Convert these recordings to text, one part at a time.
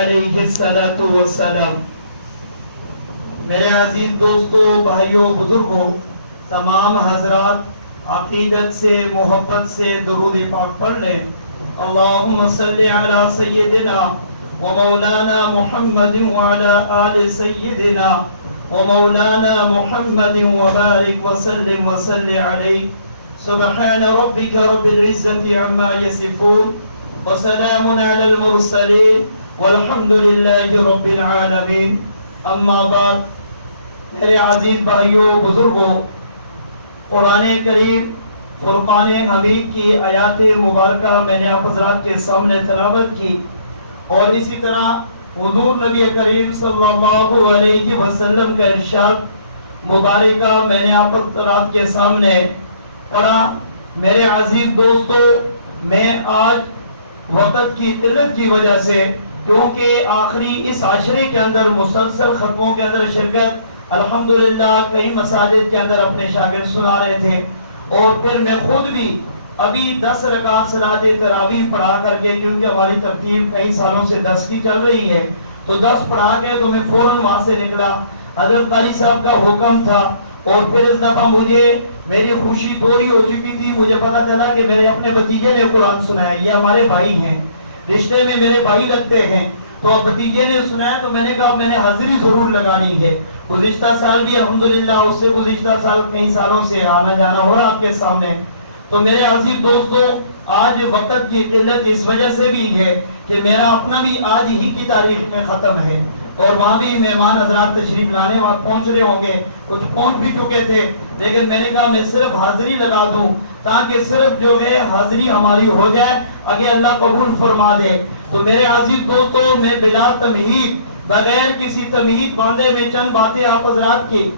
علیہ الصلاۃ والسلام۔ میرے عزیز دوستو، بھائیوں، بزرگوں، تمام حضرات عقیدت سے، محبت سے درود پاک پڑھ لیں۔ اللہم صلی علی سیدنا و مولانا محمد وعلی آل سیدنا و مولانا محمد وبارک وسلم وصلی علیہ۔ سبحان ربک رب العزت عما یصفون وسلام علی المرسلین والحمد للہ رب العالمین۔ اما بعد، میرے عزیز بھائیوں، بزرگوں، قرآن کریم فرقان حمید کی آیات مبارکہ میں نے آپ حضرات کے سامنے تلاوت کی، اور اسی طرح حضور نبی کریم صلی اللہ علیہ وسلم کا ارشاد مبارکہ میں نے آپ حضرات کے سامنے پڑھا۔ میرے عزیز دوستو، میں آج وقت کی قلت کی وجہ سے، کیونکہ آخری اس عشرے کے اندر مسلسل ختموں کے اندر شرکت الحمدللہ کئی مساجد کے اندر اپنے شاگرد سنا رہے تھے، اور پھر میں خود بھی ابھی 10 رکعت صلاۃ تراویح پڑھا کر کے، کیونکہ ہماری ترتیب کئی سالوں سے 10 کی چل رہی ہے، تو 10 پڑھا کے تو میں فوراً وہاں سے نکلا۔ حضرت قاری صاحب کا حکم تھا، اور پھر اس دفعہ مجھے میری خوشی تھوڑی ہو چکی تھی، مجھے پتا چلا کہ میں نے اپنے بھتیجے نے قرآن سنایا۔ یہ ہمارے بھائی ہیں، رشتے میں میرے بھائی لگتے ہیں، تو اب بھتیجے نے سنایا تو میں نے کہا میں نے حاضری ضرور لگانی ہے۔ گزشتہ سال بھی الحمدللہ، اس سے گزشتہ سال کئی سالوں سے آنا جانا ہو رہا آپ کے سامنے۔ تو میرے عزیز دوستو، آج وقت کی قلت اس وجہ سے بھی ہے کہ میرا اپنا بھی آج ہی کی تاریخ میں ختم ہے، اور وہاں بھی مہمان حضرات تشریف لانے وہاں پہنچ رہے ہوں گے، کچھ پہنچ بھی چکے تھے، لیکن میں نے کہا میں صرف حاضری لگا دوں تاکہ صرف جو ہے حاضری ہماری ہو جائے، آگے اللہ قبول فرما دے۔ تو میرے عزیز دوستو، میں بلا تمہید، بغیر کسی تمہید باندھے میں چند باتیں آپ حضرات کی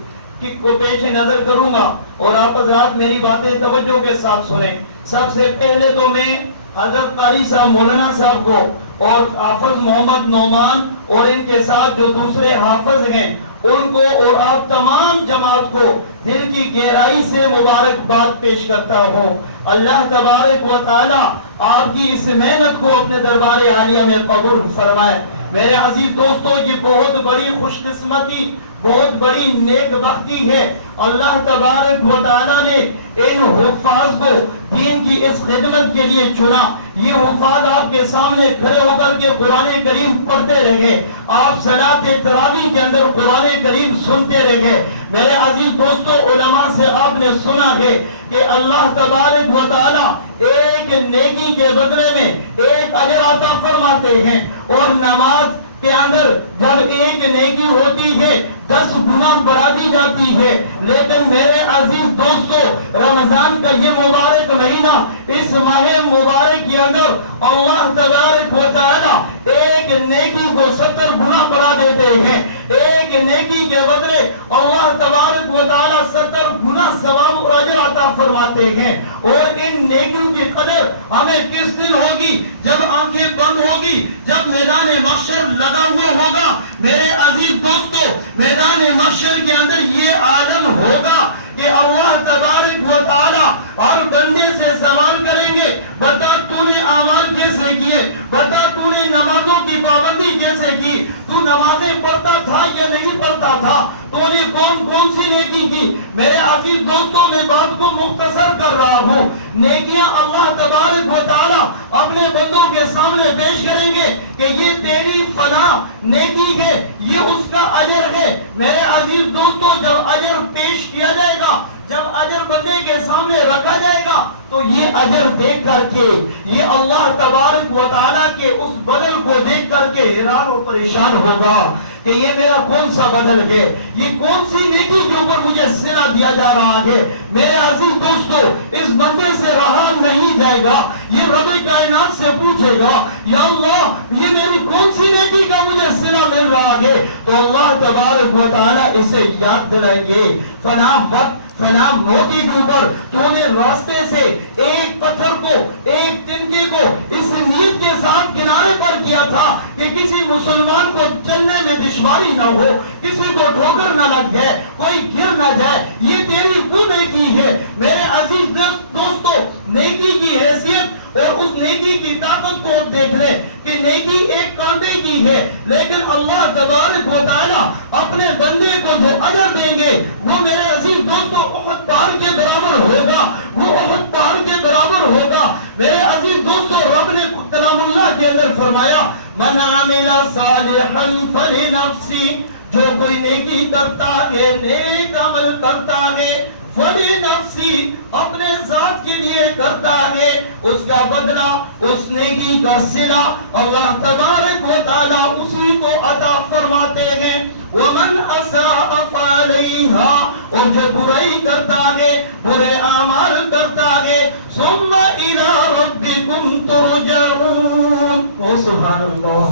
کو پیش نظر کروں گا، اور آپ حضرات میری باتیں توجہ کے ساتھ سنیں۔ سب سے پہلے تو میں حضرت قاری صاحب مولانا صاحب کو اور حافظ محمد نعمان اور ان کے ساتھ جو دوسرے حافظ ہیں ان کو اور آپ تمام جماعت کو دل کی گہرائی سے مبارکباد پیش کرتا ہوں۔ اللہ تبارک و تعالی آپ کی اس محنت کو اپنے دربار عالیہ میں قبول فرمائے۔ میرے عزیز دوستو، یہ بہت بڑی خوش قسمتی، بہت بڑی نیک بختی ہے۔ اللہ تبارک و تعالی نے ان حفاظ کو دین کی اس خدمت کے لیے چنا۔ یہ حفاظ آپ کے سامنے کھڑے ہو کر کے قرآن کریم پڑھتے رہے، آپ صلاۃ تراویح کے اندر قرآن کریم سنتے رہے۔ میرے عزیز دوستو، علماء سے آپ نے سنا ہے کہ اللہ تبارک و تعالی ایک نیکی کے بدلے میں ایک اجر عطا فرماتے ہیں، اور نماز کے اندر جب ایک نیکی ہوتی ہے 10 گنا بڑھا دی جاتی ہے۔ لیکن میرے عزیز دوستو، رمضان کا یہ مبارک مہینہ، اس ماہ مبارک کے اندر اللہ تبارک و تعالی ایک نیکی کو 70 گنا بڑھا دیتے ہیں۔ ایک نیکی کے بدلے اللہ تبارک و تعالی 70 گنا ثواب اور اجر عطا فرماتے ہیں۔ اور ان نیکیوں کی قدر ہمیں کس دن ہوگی؟ جب آنکھیں بند ہوگی، جب میدان محشر لگا ہوا ہوگا۔ میرے عزیز دوستو، میدان محشر کے اندر یہ عالم ہوگا کہ اللہ تبارک و تعالی ہر بندے سے سوال کریں گے، بتا تو نے اعمال کیسے کیے، بتا تو نے نمازوں کی پابندی کیسے کی، تو نمازیں پڑھتا تھا یا نہیں پڑھتا تھا، تو نے کون کون سی نیکی کی۔ میرے عزیز دوستوں، میں بات کو مختصر کر رہا ہوں۔ نیکیاں اللہ تبارک و تعالی اپنے بندوں کے سامنے پیش کریں گے کہ یہ تیری فلاں نیکی ہے، یہ اس کا اجر ہے۔ میرے عزیز دوستو، جب اجر پیش کیا جائے گا، جب اجر بندے کے سامنے رکھا جائے گا، تو یہ اجر دیکھ کر کے، یہ اللہ تبارک و تعالیٰ کے اس بدل کو دیکھ کر کے حیران اور پریشان ہوگا کہ یہ میرا کون سا بدل ہے، یہ کون سی نیکی کے اوپر مجھے صلہ دیا جا رہا ہے۔ میرے عزیز دوستو، اس بندے سے رہا نہیں جائے گا، یہ رب کائنات سے پوچھے گا، یا اللہ یہ میری کون سی نیکی کا مجھے صلہ مل رہا ہے، تو اللہ تبارک و تعالیٰ اسے یاد دلائیں گے، فلاں وقت فلاں موقع کے اوپر تو نے راستے سے ایک پتھر کو، ایک تنکے کو اس نیت کے ساتھ کنارے پر کیا تھا کہ کسی مسلمان کو چلنے میں دشواری نہ ہو، کسی کو ٹھوکر نہ لگ جائے، کوئی گر نہ جائے، یہ تیری وہ نیکی ہے۔ میرے عزیز دوستو، نیکی کی حیثیت اور اس نیکی کی طاقت کو دیکھ لیں کہ نیکی ایک کانٹے کی نہیں ہے، لیکن اللہ تبارک و تعالیٰ اپنے بندے کو جو اجر دیں گے وہ میرے عزیز دوستوں احد پہاڑ کے برابر ہوگا، وہ احد پہاڑ کے برابر ہوگا۔ میرے عزیز دوستوں رب نے کلام اللہ کے اندر فرمایا من عمل صالحا فلنفسی، جو کوئی نیکی کرتا ہے، نیک عمل کرتا ہے، فلنفسی اپنے ذات کے لیے کرتا ہے، اس کا بدلہ، اس نیکی کا صلہ اللہ تبارک و تعالیٰ اسی کو عطا فرماتے ہیں۔ ومن اساء فعليها، اور جو برائی کرتا ہے، برے اعمال کرتا ہے، ثم الى ربكم ترجعون، او سبحان اللہ،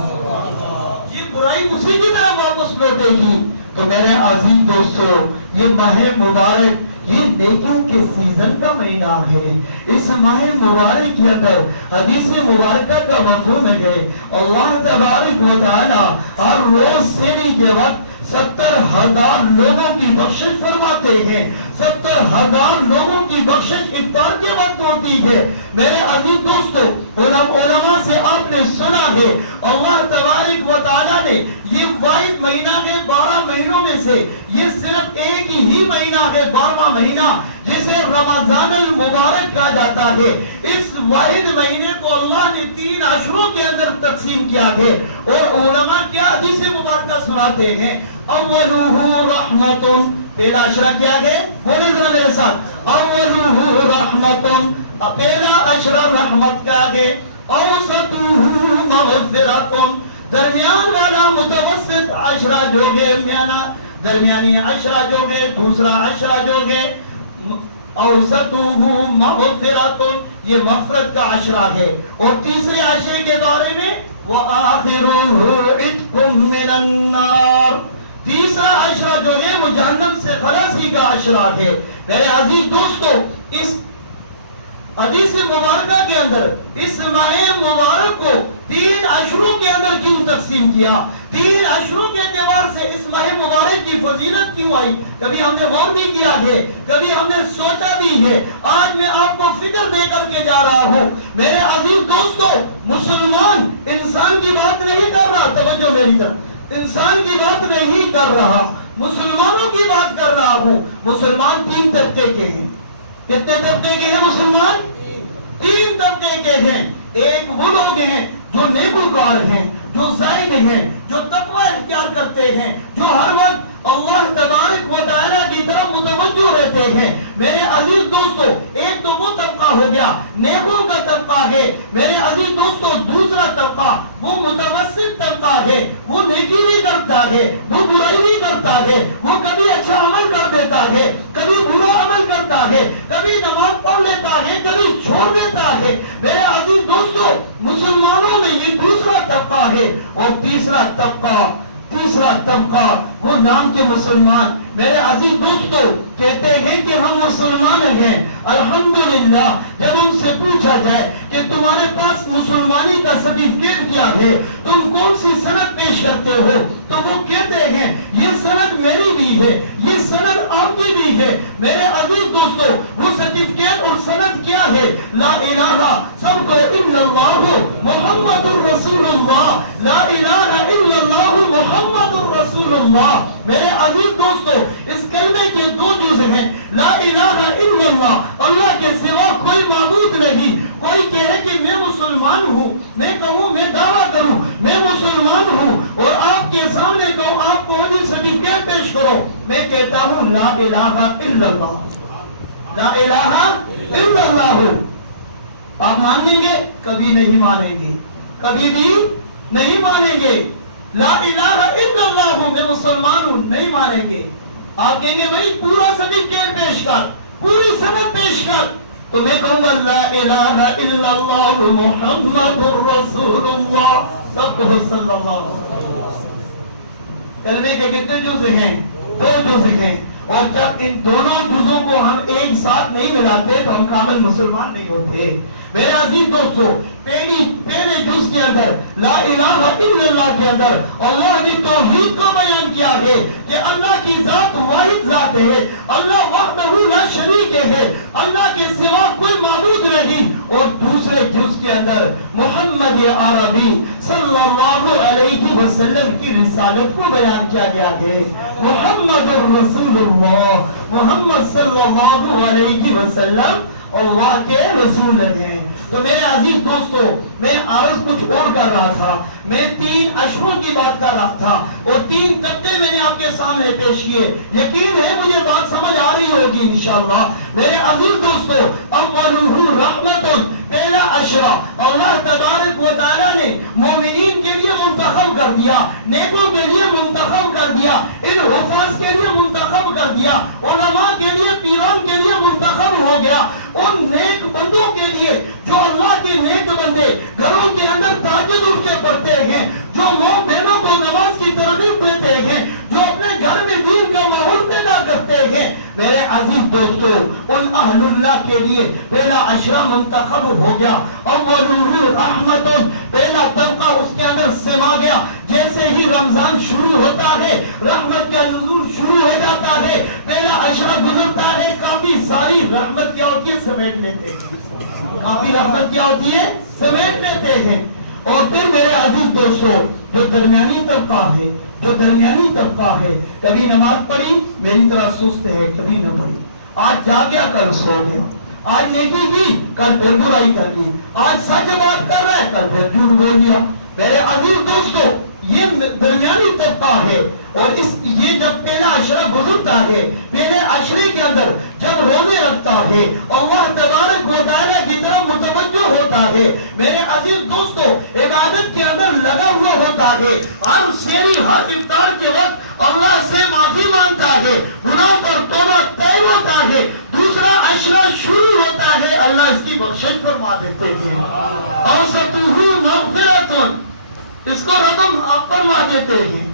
یہ برائی اسی کی طرح واپس لوٹے گی۔ تو میرے عزیز دوستو یہ ماہ مبارک یہ نیکیوں کے سیزن کا مہینہ ہے۔ اس ماہ مبارک کے اندر حدیث مبارکہ کا مفہوم ہے اللہ تبارک و تعالی ہر روز سحری کے وقت 70,000 لوگوں کی بخشش فرماتے ہیں۔ 70,000 لوگوں کی بخشش افطار کے وقت ہوتی ہے۔ میرے عزیز دوستو علماء سے آپ نے سنا ہے اللہ تبارک و تعالیٰ نے یہ واحد مہینہ ہے 12 مہینوں میں سے یہ صرف ایک ہی مہینہ ہے 12واں مہینہ جسے رمضان المبارک کہا جاتا ہے۔ اس واحد مہینے کو اللہ نے 3 عشروں کے اندر تقسیم کیا ہے اور علماء کیا حدیث مبارکہ سناتے ہیں اولہ رحمت، پہلا عشرہ کیا ہے؟ بولے ذرا میرے ساتھ، اولہ رحمت، پہلا عشرہ رحمت کا ہے، اوسطہ مغفرۃ، درمیان والا متوسط عشرہ جو ہے درمیانی عشرہ جو ہے، دوسرا عشرہ جو ہے اوسطہ مغفرۃ، یہ مغفرت کا عشرہ ہے، اور تیسرے عشرے کے بارے میں وآخرہ عتق من النار، تیسرا عشرہ جو ہے وہ جہنم سے خلاصی کا عشرہ ہے۔ میرے عزیز دوستو اس حدیث مبارکہ کے اندر اس ماہ مبارک کو 3 عشروں کے اندر کیوں تقسیم کیا؟ 3 عشروں کے اعتبار سے اس ماہ مبارک کی فضیلت کیوں آئی؟ کبھی ہم نے غور بھی کیا ہے، کبھی ہم نے سوچا بھی ہے۔ آج میں آپ کو فکر دے کر کے جا رہا ہوں۔ میرے عزیز دوستو مسلمان انسان کی بات نہیں کر رہا، توجہ میری طرف، انسان کی بات نہیں کر رہا، مسلمانوں کی بات کر رہا ہوں۔ مسلمان 3 طبقے کے ہیں۔ کتنے طبقے کے ہیں مسلمان؟ 3 طبقے کے ہیں۔ ایک وہ لوگ ہیں جو نیکوکار ہیں، جو زاہد ہیں، جو تقوی اختیار کرتے ہیں، جو ہر وقت اللہ تبارک و تعالیٰ کی طرف متوجہ رہتے ہیں۔ میرے عزیز دوستو ایک تو وہ طبقہ ہو گیا نیکوں کا طبقہ ہے۔ میرے عزیز دوستو دوسرا طبقہ وہ متوسط طبقہ ہے، وہ نیکی بھی کرتا ہے، وہ برائی بھی کرتا ہے، وہ کبھی اچھا عمل کر دیتا ہے، کبھی برا عمل کرتا ہے، کبھی نماز پڑھ لیتا ہے، کبھی چھوڑ دیتا ہے۔ میرے عزیز دوستو مسلمانوں میں یہ دوسرا طبقہ ہے، اور تیسرا طبقہ وہ نام کے مسلمان۔ میرے عزیز دوستو کہتے ہیں کہ ہم مسلمان ہیں، الحمدللہ جب ان سے پوچھا جائے کہ تمہارے پاس مسلمانی کا سرٹیفکیٹ کیا ہے، تم کون سی سند پیش کرتے ہو، تو وہ کہتے ہیں یہ سند میری بھی ہے، یہ سند آپ کی بھی ہے۔ میرے عزیز دوستو وہ سرٹیفکیٹ اور سند کیا ہے؟ لا الہ سب کو الا اللہ محمد الرسول اللہ، لا الہ الا اللہ محمد الرسول اللہ۔ میرے عزیز دوستو اس کلمے کے 2 جز ہیں، لا الہ الا اللہ، اللہ کے سوا کوئی معبود نہیں۔ کوئی کہے کہ میں مسلمان ہوں، میں کہوں میں دعویٰ کروں میں مسلمان ہوں، اور آپ کے سامنے کہوں آپ کو سرٹیفکیٹ پیش کرو، میں کہتا ہوں لا الہ الا اللہ، لا الہ الا اللہ۔ آپ مانیں گے؟ کبھی نہیں مانیں گے، کبھی بھی نہیں مانیں گے۔ لا الہ الا اللہ میں مسلمان ہوں نہیں مانیں گے۔ آپ کہیں گے بھائی پورا سرٹیفکیٹ پیش کر، پوری سند پیش کر، تو میں کہوں گا لا الہ الا اللہ محمد الرسول اللہ، سب کو صلی اللہ علیہ وسلم۔ کلمے کے کتنے جز ہیں؟ 2 جز ہیں، اور جب ان دونوں جزوں کو ہم ایک ساتھ نہیں ملاتے تو ہم کامل مسلمان نہیں ہوتے۔ میرے عزیز دوستو پہلے جز کے اندر لا الہ الا اللہ کے اندر اللہ نے توحید کو بیان کیا ہے کہ اللہ کی ذات واحد ذات ہے، اللہ وحدہ لا شریک ہے، اللہ کے سوا کوئی معبود نہیں۔ اور دوسرے جز کے اندر محمد عربی صلی اللہ علیہ وسلم کی رسالت کو بیان کیا گیا ہے۔ محمد رسول اللہ، محمد صلی اللہ علیہ وسلم اللہ کے رسول ہیں۔ تو میرے عزیز دوستو، میں عرض کچھ اور کر رہا تھا، میں 3 اشروں کی بات کر رہا تھا اور 3 طبقے میں نے آپ کے سامنے پیش کیے۔ یقین ہے مجھے بات سمجھ آ رہی ہوگی انشاءاللہ۔ میرے عزیز دوستو، اولہ رحمت، پہلا اشرا اللہ تبارک و تعالیٰ نے مومنین کے لیے منتخب کر دیا، نیکوں کے لیے منتخب کر دیا، ان حفاظ کے لیے منتخب کر دیا، علماء کے لیے، پیران کے لیے منتخب ہو گیا۔ ان نیک بندوں کے لیے جو اللہ کے نیک بندے گھروں کے اندر تہجد اٹھ کے پڑھتے ہیں، جو ماں بہنوں کو نماز کی ترغیب دیتے ہیں، جو اپنے گھر میں دین کا ماحول پیدا کرتے ہیں، میرے عزیز دوستو، ان اہل اللہ کے لیے پہلا اشرا منتخب ہو گیا۔ اولہ رحمت، پہلا طبقہ اس کے اندر سما گیا۔ جیسے ہی رمضان شروع ہوتا ہے، رحمت کا نزول شروع ہو جاتا ہے، پہلا اشرا گزرتا ہے، کافی ساری رحمت کیا ہوتی ہے سمیٹ لیتے ہیں، کافی رحمت کیا ہوتی ہے سمیٹ لیتے ہیں۔ اور پھر میرے عزیز دوستو، جو درمیانی طبقہ ہے، جو درمیانی طبقہ ہے، کبھی نماز پڑھی میری طرح سست ہے، کبھی نہ پڑھی، آج جاگیا کل سو گیا، آج نیکی کی کل پھر برائی کر لی، آج سچ بات کر رہا ہے کل پھر جھوٹ بول دیا۔ میرے عزیز دوستو، یہ درمیانی طبقہ ہے۔ اور یہ جب پہلا عشرہ گزرتا ہے، پہلے عشرے کے اندر جب روزے رکھتا ہے، اللہ تبارک و تعالیٰ کی طرف متوجہ ہوتا ہے، میرے عزیز دوستو عبادت کے اندر لگا ہوا ہوتا ہے، ہر سحری ہر افطار کے وقت اللہ سے معافی مانگتا ہے، گناہ پر توبہ طیب ہوتا ہے، دوسرا عشرہ شروع ہوتا ہے، اللہ اس کی بخشش فرما دیتے ہیں، اوسطہ مغفرۃ، اس کو رقم فرما دیتے ہیں۔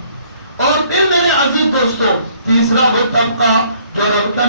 اور پھر میرے عزیز دوستو، تیسرا وہ طبقہ جو رب کا